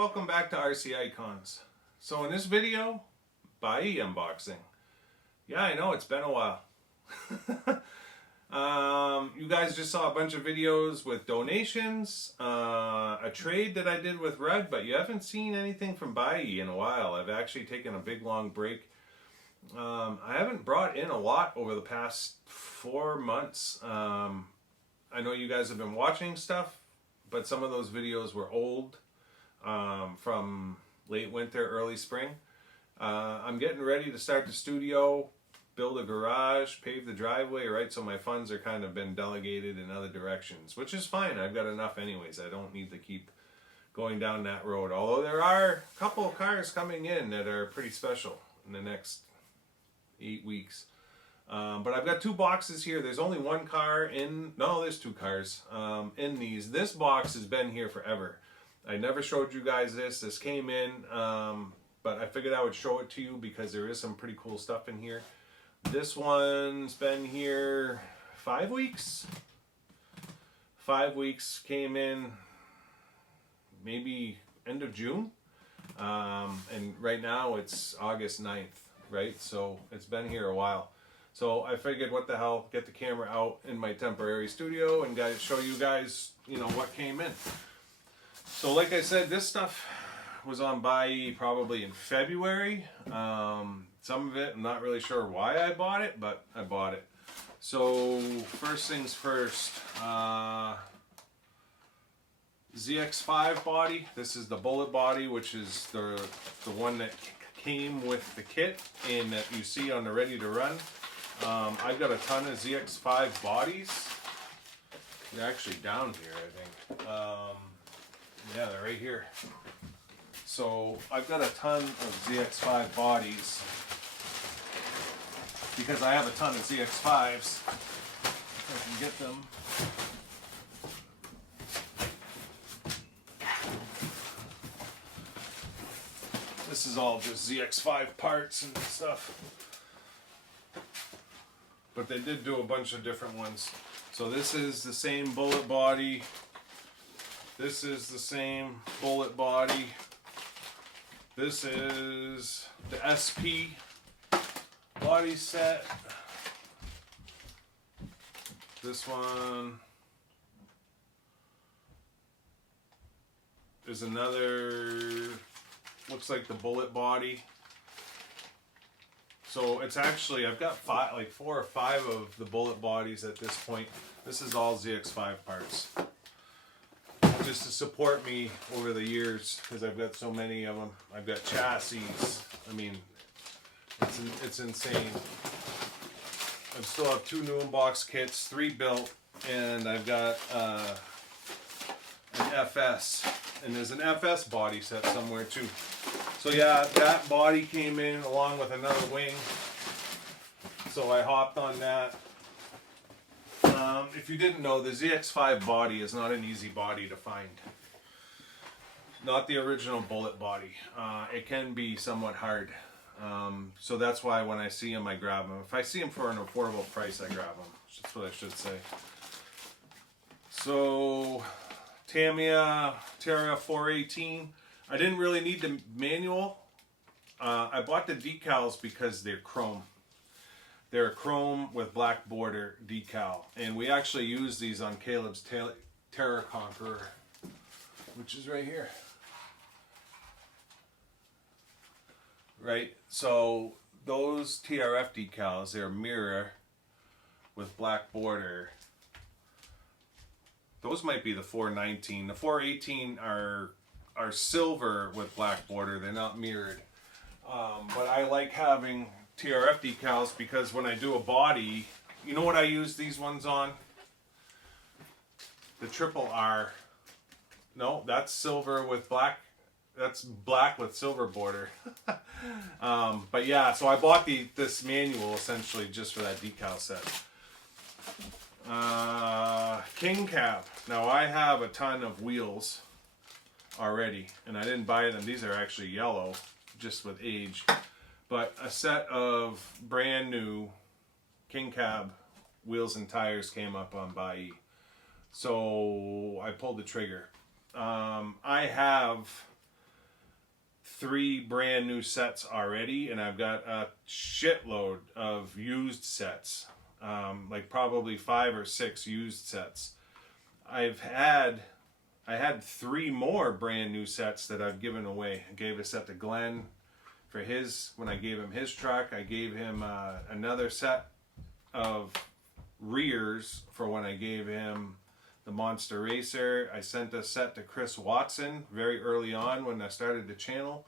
welcome back to RC Icons. So in this video, Buyee unboxing. Yeah, I know, it's been a while. You guys just saw a bunch of videos with donations, a trade that I did with Red, but you haven't seen anything from Buyee in a while. I've actually taken a big long break. I haven't brought in a lot over the past 4 months. I know you guys have been watching stuff, but some of those videos were old, from late winter, early spring. I'm getting ready to start the studio, build a garage, pave the driveway, right? So my funds are kind of been delegated in other directions, which is fine. I've got enough anyways. I don't need to keep going down that road. Although there are a couple of cars coming in that are pretty special in the next 8 weeks. But I've got 2 boxes here. There's only one car in, no, there's 2 cars in these. This box has been here forever. I never showed you guys this. This came in, but I figured I would show it to you because there is some pretty cool stuff in here. This one's been here 5 weeks. 5 weeks, came in maybe end of June. And right now it's August 9th, right? So it's been here a while. So I figured, what the hell, get the camera out in my temporary studio and show you guys, you know, what came in. So like I said, this stuff was on Buyee probably in February. Some of it, I'm not really sure why I bought it, but I bought it. So first things first, ZX5 body. This is the bullet body, which is the one that came with the kit and that you see on the ready to run. I've got a ton of ZX5 bodies. They're actually down here, I think. Yeah, they're right here. So I've got a ton of ZX5 bodies because I have a ton of ZX5s. If I can get them. This is all just ZX5 parts and stuff. But they did do a bunch of different ones. So this is the same bullet body. This is the same bullet body. This is the SP body set. This one is another, looks like the bullet body. So it's actually, I've got 4 or 5 of the bullet bodies at this point. This is all ZX5 parts. Just to support me over the years, because I've got so many of them. I've got chassis. I mean, it's insane. I still have 2 new unbox kits, 3 built, and I've got an FS. And there's an FS body set somewhere too. So yeah, that body came in along with another wing. So I hopped on that. If you didn't know, the ZX5 body is not an easy body to find. Not the original bullet body. It can be somewhat hard. So that's why when I see them, I grab them. If I see them for an affordable price, I grab them. That's what I should say. So Tamiya TRF 418. I didn't really need the manual. I bought the decals because they're chrome. They're a chrome with black border decal. And we actually use these on Caleb's Terror Conqueror, which is right here. Right, so those TRF decals, they're mirror with black border. Those might be the 419. The 418 are silver with black border. They're not mirrored. But I like having TRF decals because when I do a body, you know what I use these ones on? The triple R. No, that's silver with black. That's black with silver border. But yeah, so I bought this manual essentially just for that decal set. King cab. Now I have a ton of wheels already, and I didn't buy them. These are actually yellow, just with age. But a set of brand new King cab wheels and tires came up on Buyee. So I pulled the trigger. I have 3 brand new sets already, and I've got a shitload of used sets, like probably 5 or 6 used sets. I had 3 more brand new sets that I've given away. I gave a set to Glenn for his, when I gave him his truck. I gave him another set of rears for when I gave him the Monster Racer. I sent a set to Chris Watson very early on when I started the channel,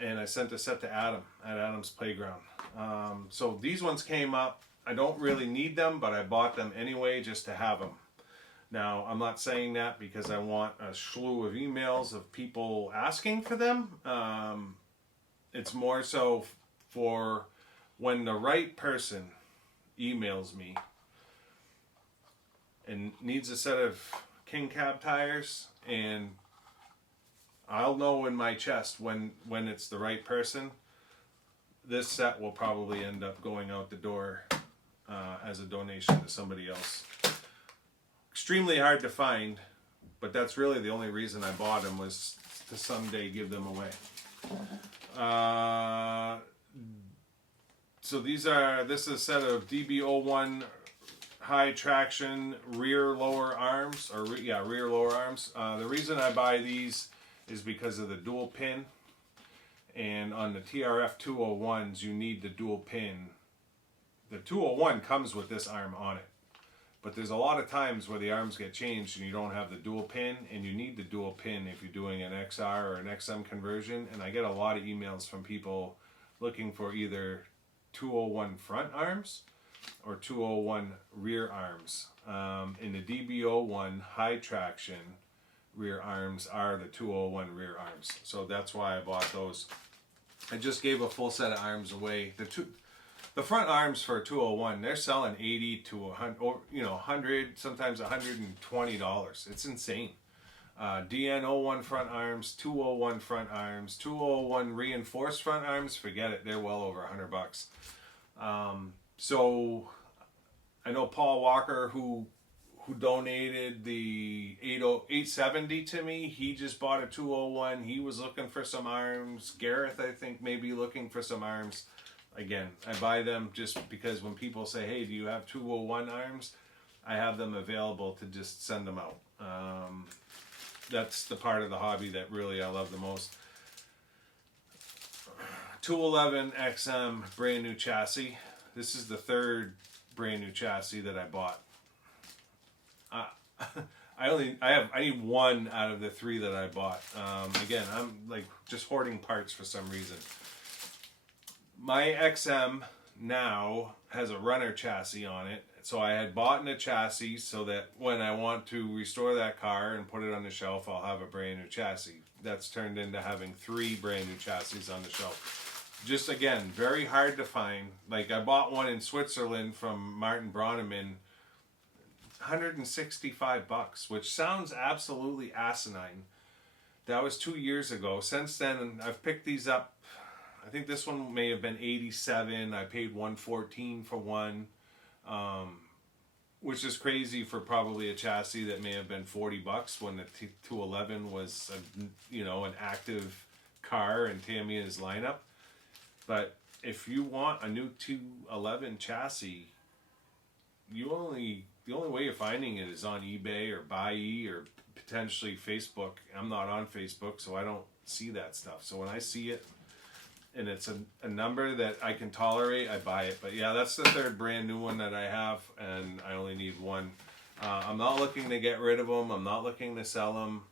and I sent a set to Adam at Adam's Playground. So these ones came up. I don't really need them, but I bought them anyway just to have them. Now, I'm not saying that because I want a slew of emails of people asking for them. It's more so for when the right person emails me and needs a set of King Cab tires, and I'll know in my chest when it's the right person. This set will probably end up going out the door as a donation to somebody else. Extremely hard to find, but that's really the only reason I bought them, was to someday give them away. So this is a set of DB01 high traction rear lower arms, or rear lower arms. The reason I buy these is because of the dual pin, and on the TRF 201s you need the dual pin. The 201 comes with this arm on it, but there's a lot of times where the arms get changed and you don't have the dual pin, and you need the dual pin if you're doing an XR or an XM conversion. And I get a lot of emails from people looking for either 201 front arms or 201 rear arms. In the DB01 high traction, rear arms are the 201 rear arms. So that's why I bought those. I just gave a full set of arms away. The front arms for a 201, they're selling $80 to $100, or, $100, sometimes $120. It's insane. DN01 front arms, 201 front arms, 201 reinforced front arms, forget it, they're well over $100. So I know Paul Walker, who donated the 870 to me, he just bought a 201. He was looking for some arms. Gareth, I think, may be looking for some arms. Again, I buy them just because when people say, hey, do you have 201 arms? I have them available to just send them out. That's the part of the hobby that really I love the most. 211 XM brand new chassis. This is the 3rd brand new chassis that I bought. I need 1 out of the 3 that I bought. Again, I'm like just hoarding parts for some reason. My XM now has a runner chassis on it, so I had bought a chassis so that when I want to restore that car and put it on the shelf, I'll have a brand new chassis. That's turned into having 3 brand new chassis on the shelf. Just again, very hard to find. Like I bought one in Switzerland from Martin Bronneman, $165, which sounds absolutely asinine. That was 2 years ago. Since then, I've picked these up. I think this one may have been 87. I paid $114 for one, which is crazy for probably a chassis that may have been $40 when the 211 was an active car in Tamiya's lineup. But if you want a new 211 chassis, the only way you're finding it is on eBay or Buyee or potentially Facebook. I'm not on Facebook, so I don't see that stuff. So when I see it and it's a number that I can tolerate, I buy it. But yeah, that's the 3rd brand new one that I have, and I only need 1. I'm not looking to get rid of them. I'm not looking to sell them.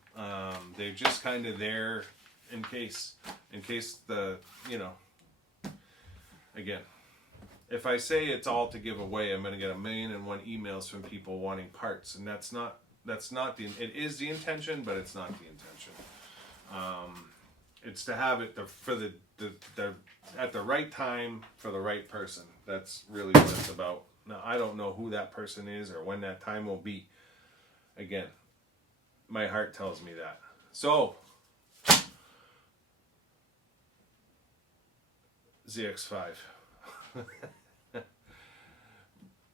They're just kind of there in case the, again, if I say it's all to give away, I'm going to get 1,000,001 emails from people wanting parts, and that's not it is the intention, but it's not the intention. It's to have it for the at the right time for the right person. That's really what it's about. Now, I don't know who that person is or when that time will be. Again, my heart tells me that. So, ZX5.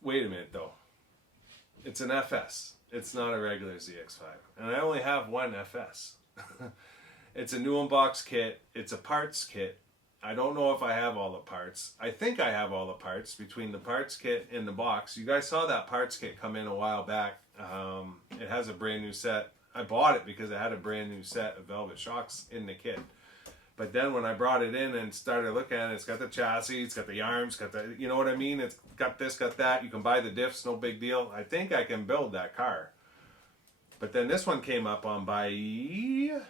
Wait a minute though. It's an FS. It's not a regular ZX5. And I only have one FS. It's a new unbox kit. It's a parts kit. I don't know if I have all the parts. I think I have all the parts between the parts kit and the box. You guys saw that parts kit come in a while back. It has a brand new set. I bought it because it had a brand new set of velvet shocks in the kit. But then when I brought it in and started looking at it, it's got the chassis, it's got the arms, got the, you know what I mean? It's got this, got that. You can buy the diffs, no big deal. I think I can build that car. But then this one came up on Buyee.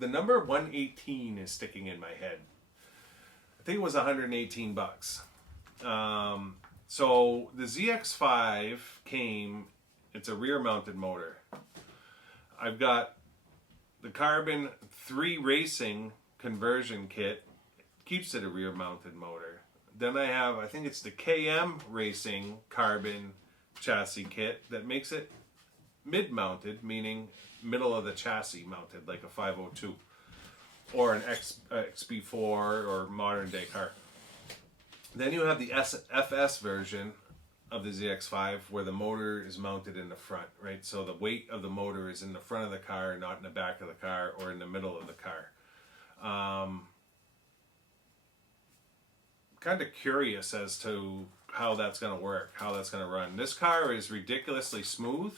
The number 118 is sticking in my head. I think it was 118 bucks. So the ZX5 came, it's a rear mounted motor. I've got the Carbon 3 Racing conversion kit, keeps it a rear mounted motor. Then I have, I think it's the KM Racing Carbon chassis kit that makes it mid-mounted, meaning middle of the chassis mounted, like a 502 or an XB4 or modern day car. Then you have the FS version of the ZX5 where the motor is mounted in the front, right? So the weight of the motor is in the front of the car, not in the back of the car or in the middle of the car. Kind of curious as to how that's going to work, how that's going to run. This car is ridiculously smooth.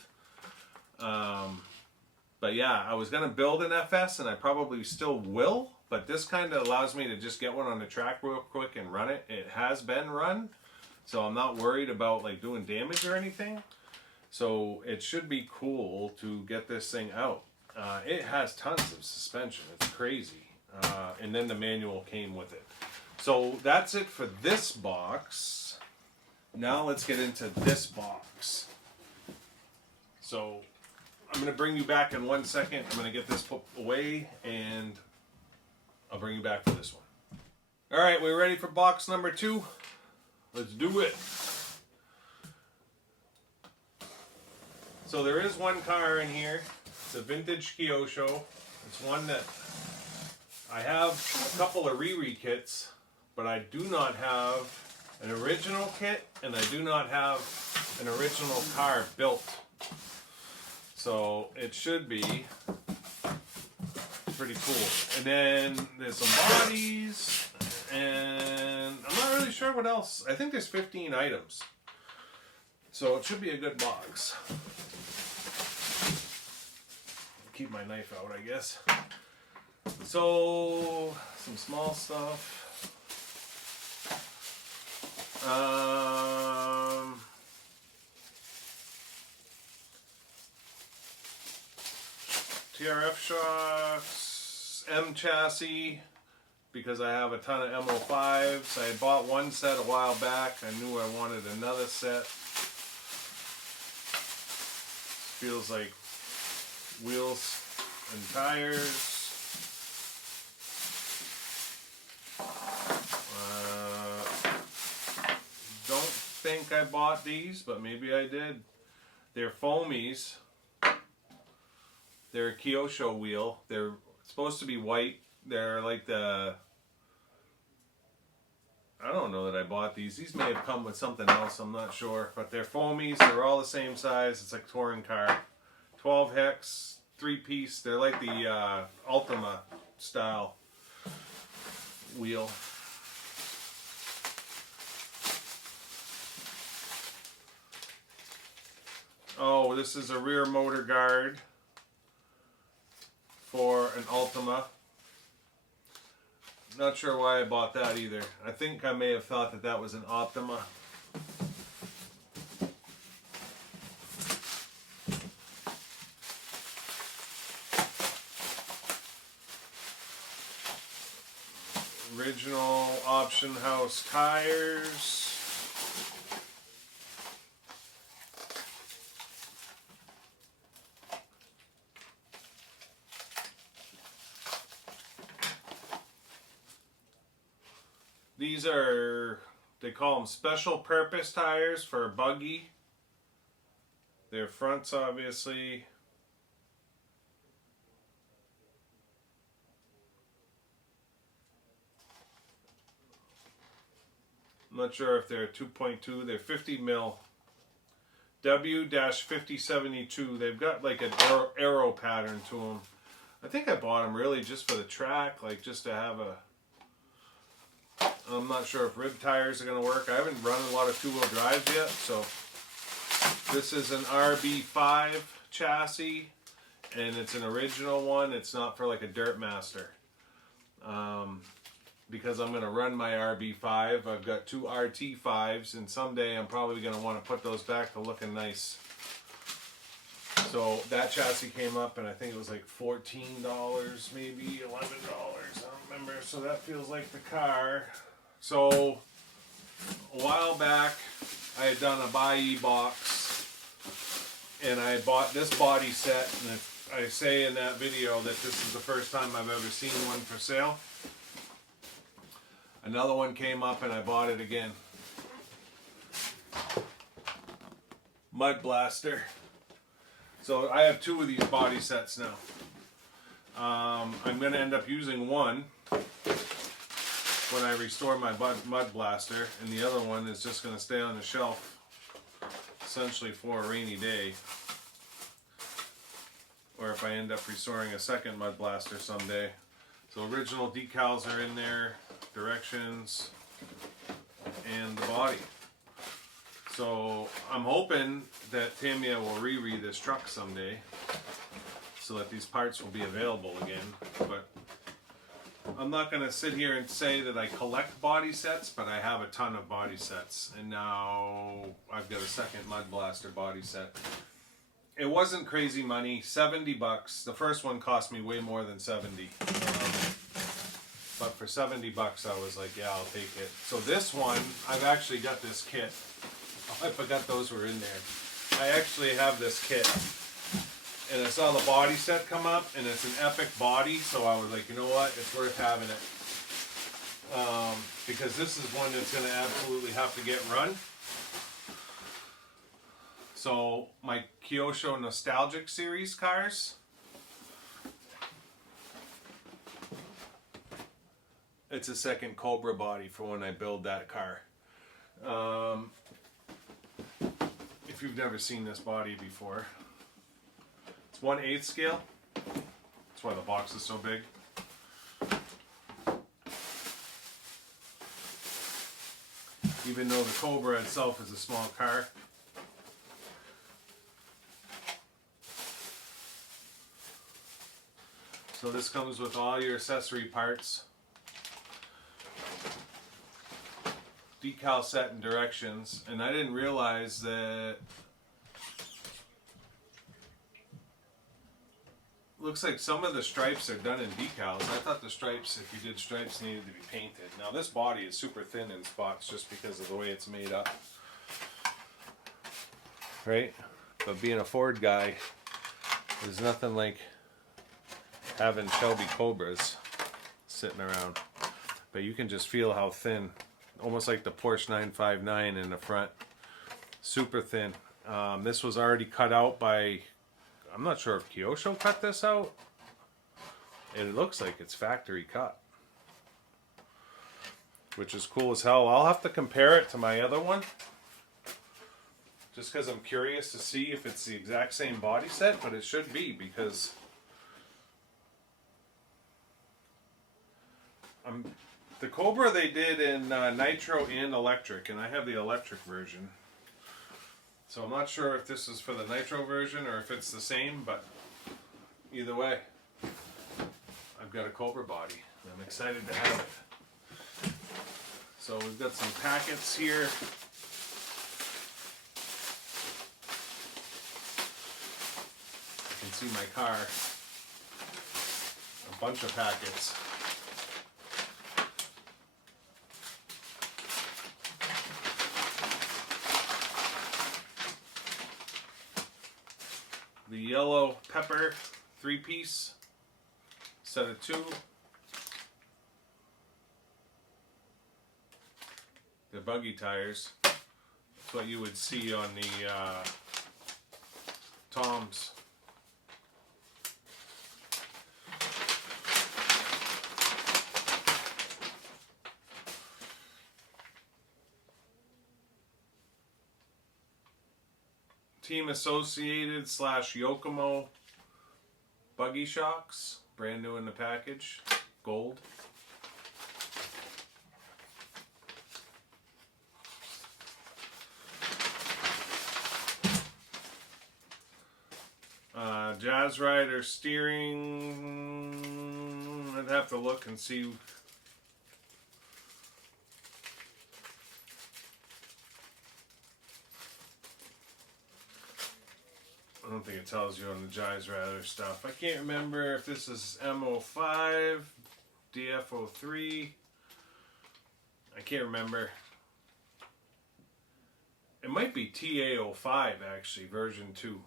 But yeah, I was going to build an FS and I probably still will, but this kind of allows me to just get one on the track real quick and run it. It has been run, so I'm not worried about like doing damage or anything. So it should be cool to get this thing out. It has tons of suspension. It's crazy. And then the manual came with it. So that's it for this box. Now let's get into this box. So I'm going to bring you back in 1 second. I'm going to get this put away and I'll bring you back for this one. All right, we're ready for box number 2. Let's do it. So there is one car in here. It's a vintage Kyosho. It's one that I have a couple of re-kits, but I do not have an original kit and I do not have an original car built. So it should be pretty cool. And then there's some bodies, and I'm not really sure what else. I think there's 15 items. So it should be a good box. Keep my knife out, I guess. So, some small stuff. TRF shocks, M chassis, because I have a ton of M05s. I had bought one set a while back. I knew I wanted another set. Feels like wheels and tires. Don't think I bought these, but maybe I did. They're foamies. They're a Kyosho wheel. They're supposed to be white. They're like the... I don't know that I bought these. These may have come with something else. I'm not sure. But they're foamies. They're all the same size. It's like a touring car. 12 hex, 3-piece. They're like the Ultima style wheel. Oh, this is a rear motor guard for an Optima. Not sure why I bought that either. I think I may have thought that that was an Optima. Original option house tires. These are, they call them special purpose tires for a buggy. Their fronts obviously. I'm not sure if they're 2.2, they're 50 mil W-5072. They've got like an arrow pattern to them. I think I bought them really just for the track, like just to have a... I'm not sure if rib tires are going to work. I haven't run a lot of two-wheel drives yet, so... This is an RB5 chassis, and it's an original one. It's not for like a Dirt Master. Because I'm going to run my RB5. I've got two RT5s, and someday I'm probably going to want to put those back to looking nice. So that chassis came up, and I think it was like $14, maybe $11. I don't remember. So that feels like the car. So a while back, I had done a Buyee box, and I bought this body set, and I say in that video that this is the first time I've ever seen one for sale. Another one came up and I bought it again. Mud Blaster. So I have two of these body sets now. I'm going to end up using one when I restore my Mud Blaster, and the other one is just going to stay on the shelf essentially for a rainy day, or if I end up restoring a second Mud Blaster someday. So original decals are in there, directions, and the body. So I'm hoping that Tamiya will re this truck someday so that these parts will be available again. But I'm not going to sit here and say that I collect body sets, but I have a ton of body sets. And now I've got a second Mud Blaster body set. It wasn't crazy money, $70. The first one cost me way more than 70. But for $70 I was like, yeah, I'll take it. So this one, I've actually got this kit. Oh, I forgot those were in there. I actually have this kit. And I saw the body set come up, and it's an epic body, so I was like, you know what, it's worth having it. Because this is one that's going to absolutely have to get run. So my Kyosho Nostalgic Series cars, it's a second Cobra body for when I build that car. If you've never seen this body before, it's 1/8 scale. That's why the box is so big. Even though the Cobra itself is a small car. So this comes with all your accessory parts, decal set and directions, and I didn't realize that looks like some of the stripes are done in decals. I thought the stripes, if you did stripes, needed to be painted. Now this body is super thin in spots just because of the way it's made up. Right? But being a Ford guy, there's nothing like having Shelby Cobras sitting around. But you can just feel how thin, almost like the Porsche 959 in the front. Super thin. This was already cut out by, I'm not sure if Kyosho cut this out. It looks like it's factory cut, which is cool as hell. I'll have to compare it to my other one, just because I'm curious to see if it's the exact same body set, but it should be, because the Cobra they did in nitro and electric, and I have the electric version. So I'm not sure if this is for the nitro version or if it's the same, but either way, I've got a Cobra body. And I'm excited to have it. So we've got some packets here. You can see my car. A bunch of packets. The yellow pepper 3-piece, set of 2. The buggy tires. That's what you would see on the Toms. Team Associated / Yokomo buggy shocks. Brand new in the package. Gold. Jazz Rider steering. I'd have to look and see. I don't think it tells you on the Jazz Rider stuff. I can't remember if this is M05, DF03. I can't remember. It might be TA05 actually, version 2.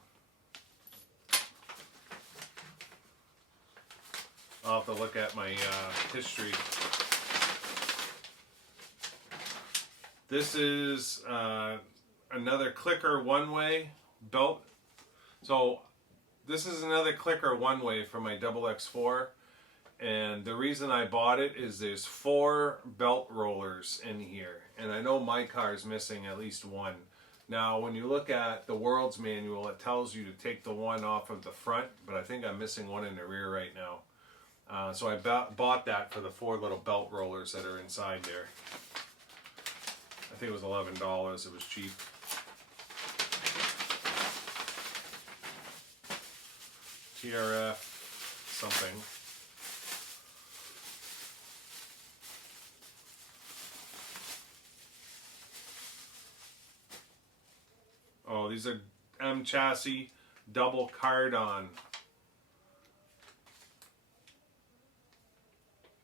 I'll have to look at my history. This is another clicker one-way belt. So this is another clicker one-way for my XX4. And the reason I bought it is there's 4 belt rollers in here. And I know my car is missing at least one. Now when you look at the World's Manual, it tells you to take the one off of the front. But I think I'm missing one in the rear right now. So I bought that for the 4 little belt rollers that are inside there. I think it was $11. It was cheap. TRF something. Oh, these are M chassis double card-on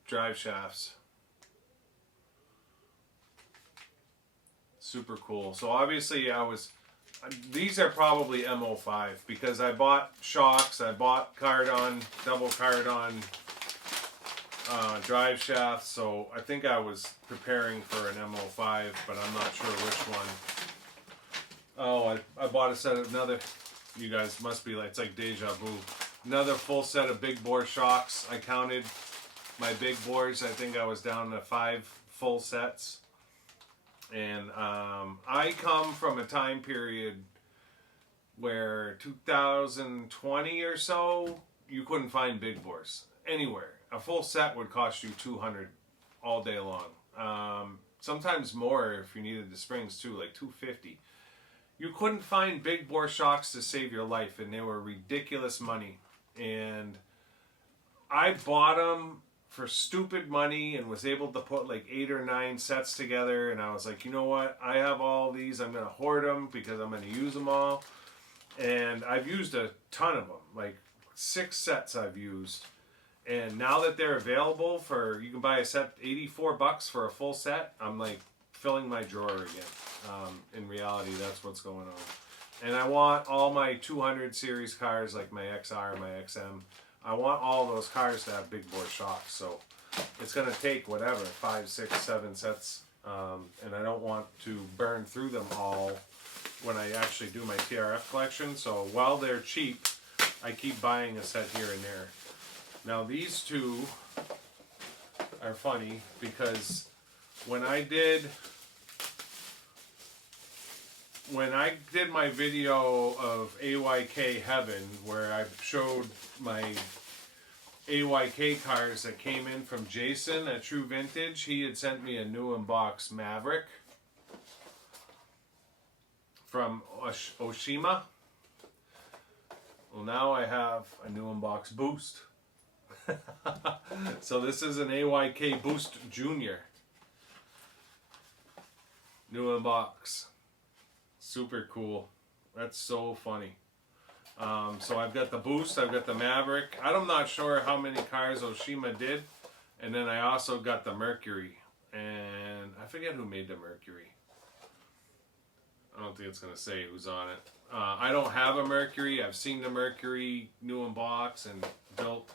drive shafts. Super cool. So obviously these are probably M05 because I bought shocks, I bought card-on, double card-on drive shafts, so I think I was preparing for an M05, but I'm not sure which one. Oh, I bought a set of another, you guys must be like, it's like deja vu. Another full set of big bore shocks. I counted my big bores. I think I was down to 5 full sets. And I come from a time period where 2020 or so, you couldn't find big bores anywhere. A full set would cost you $200 all day long. Sometimes more if you needed the springs too, like $250. You couldn't find big bore shocks to save your life, and they were ridiculous money. And I bought them for stupid money and was able to put like 8 or 9 sets together, and I was like, you know what, I have all these, I'm gonna hoard them because I'm gonna use them all. And I've used a ton of them, like 6 sets I've used. And now that they're available for, you can buy a set $84 for a full set, I'm like filling my drawer again. In reality, that's what's going on. And I want all my 200 series cars, like my XR, my XM, I want all those cars to have big bore shocks. So it's going to take whatever, 5, 6, 7 sets. And I don't want to burn through them all when I actually do my TRF collection. So while they're cheap, I keep buying a set here and there. Now these two are funny because when I did my video of AYK Heaven, where I showed my AYK cars that came in from Jason at True Vintage, he had sent me a new unbox Maverick from Optima. Well, now I have a new unbox Boost. So this is an AYK Boost Junior. New unbox. Super cool. That's so funny. So I've got the Boost, I've got the Maverick. I'm not sure how many cars Optima did. And then I also got the Mercury. And I forget who made the Mercury. I don't think it's going to say who's on it. I don't have a Mercury. I've seen the Mercury new unbox and built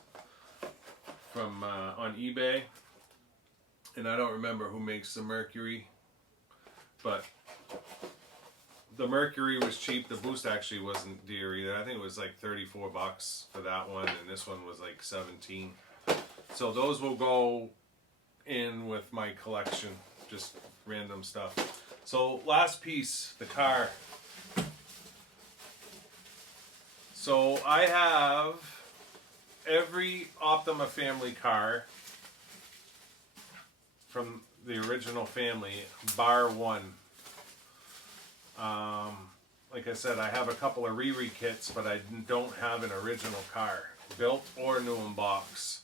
from on eBay. And I don't remember who makes the Mercury. But the Mercury was cheap. The Boost actually wasn't dear either. I think it was like $34 for that one, and this one was like 17. So those will go in with my collection, just random stuff. So last piece, the car. So I have every Optima family car from the original family, bar one. Like I said, I have a couple of re-re kits, but I don't have an original car, built or new in box.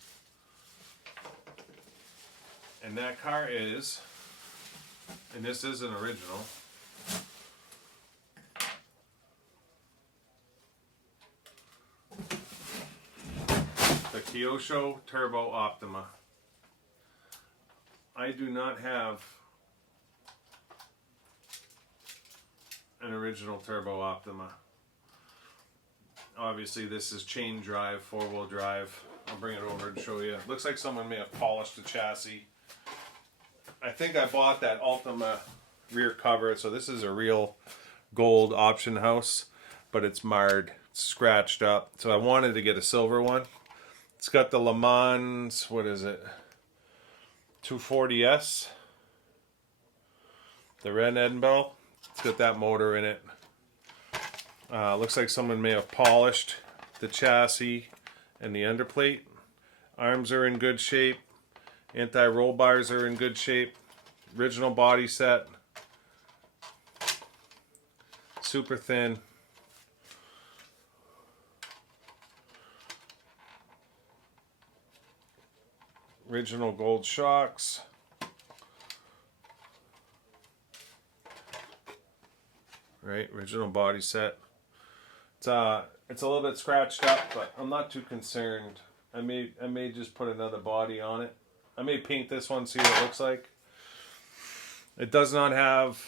And that car is, and this is an original, the Kyosho Turbo Optima. I do not have an original Turbo Optima. Obviously this is chain drive, 4-wheel drive. I'll bring it over and show you. It looks like someone may have polished the chassis. I think I bought that Ultima rear cover, so this is a real gold option house, but it's marred, it's scratched up. So I wanted to get a silver one. It's got the Le Mans, what is it, 240S, the red end bell. It's got that motor in it. Looks like someone may have polished the chassis and the underplate. Arms are in good shape. Anti-roll bars are in good shape. Original body set. Super thin. Original gold shocks. Right, original body set. It's a little bit scratched up, but I'm not too concerned. I may just put another body on it. I may paint this one, see what it looks like. It does not have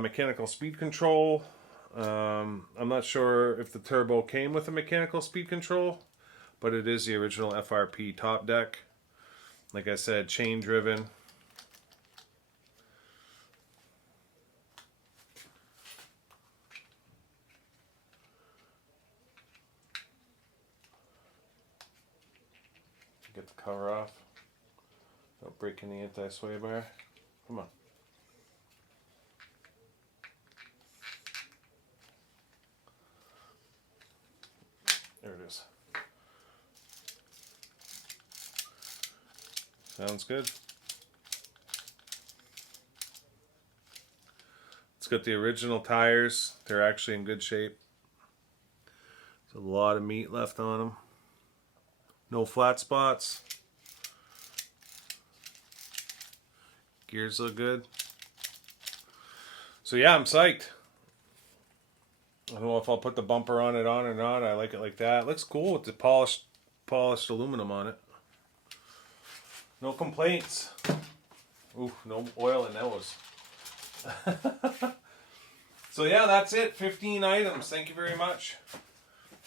mechanical speed control. I'm not sure if the turbo came with a mechanical speed control, but it is the original FRP top deck. Like I said, chain driven. Get the cover off. Don't break any anti-sway bar. Come on. There it is. Sounds good. It's got the original tires. They're actually in good shape. There's a lot of meat left on them. No flat spots. Gears look good. So yeah, I'm psyched. I don't know if I'll put the bumper on it or not. I like it like that. It looks cool with the polished aluminum on it. No complaints. Ooh, no oil in those. So yeah, that's it. 15 items. Thank you very much.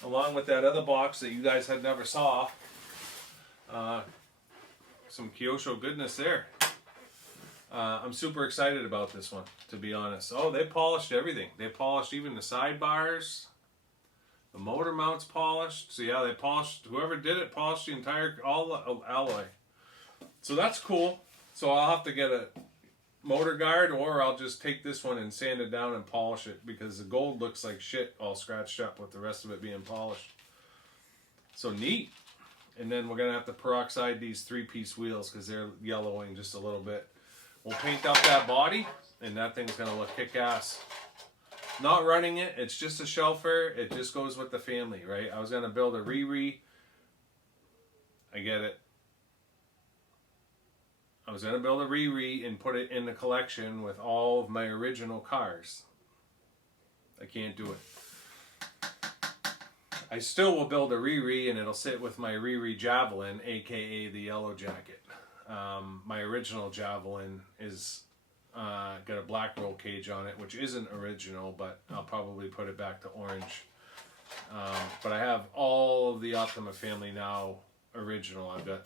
Along with that other box that you guys had never saw. Some Kyosho goodness there. I'm super excited about this one, to be honest. Oh, they polished everything. They polished even the sidebars. The motor mounts polished. So yeah, they polished, whoever did it polished the entire, all the alloy. So that's cool. So I'll have to get a motor guard, or I'll just take this one and sand it down and polish it, because the gold looks like shit all scratched up with the rest of it being polished. So neat. And then we're going to have to peroxide these 3-piece wheels because they're yellowing just a little bit. We'll paint up that body, and that thing's going to look kick-ass. Not running it, it's just a shelfer. It just goes with the family, right? I was going to build a re-re. I get it. I was going to build a re-re and put it in the collection with all of my original cars. I can't do it. I still will build a re-re, and it'll sit with my re-re Javelin, aka the Yellow Jacket. My original Javelin is got a black roll cage on it, which isn't original, but I'll probably put it back to orange. But I have all of the Optima family now original. I've got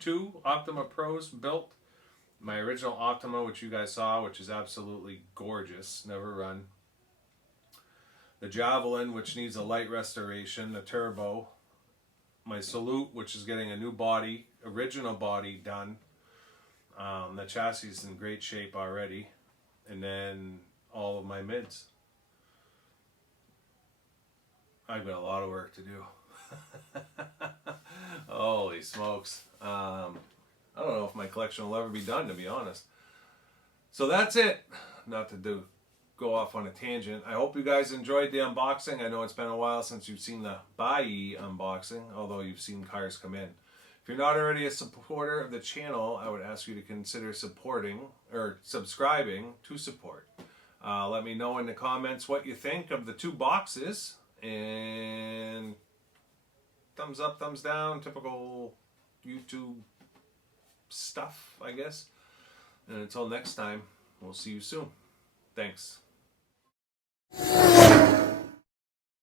two Optima Pros built. My original Optima, which you guys saw, which is absolutely gorgeous, never run. The Javelin, which needs a light restoration, the Turbo. My Salute, which is getting a new body, original body done. The chassis is in great shape already. And then all of my mids. I've got a lot of work to do. Holy smokes. I don't know if my collection will ever be done, to be honest. So that's it. Not to go off on a tangent. I hope you guys enjoyed the unboxing. I know it's been a while since you've seen the Buyee unboxing, although you've seen cars come in. If you're not already a supporter of the channel, I would ask you to consider supporting or subscribing to support. Let me know in the comments what you think of the two boxes, and thumbs up, thumbs down, typical YouTube stuff, I guess. And until next time, we'll see you soon. Thanks.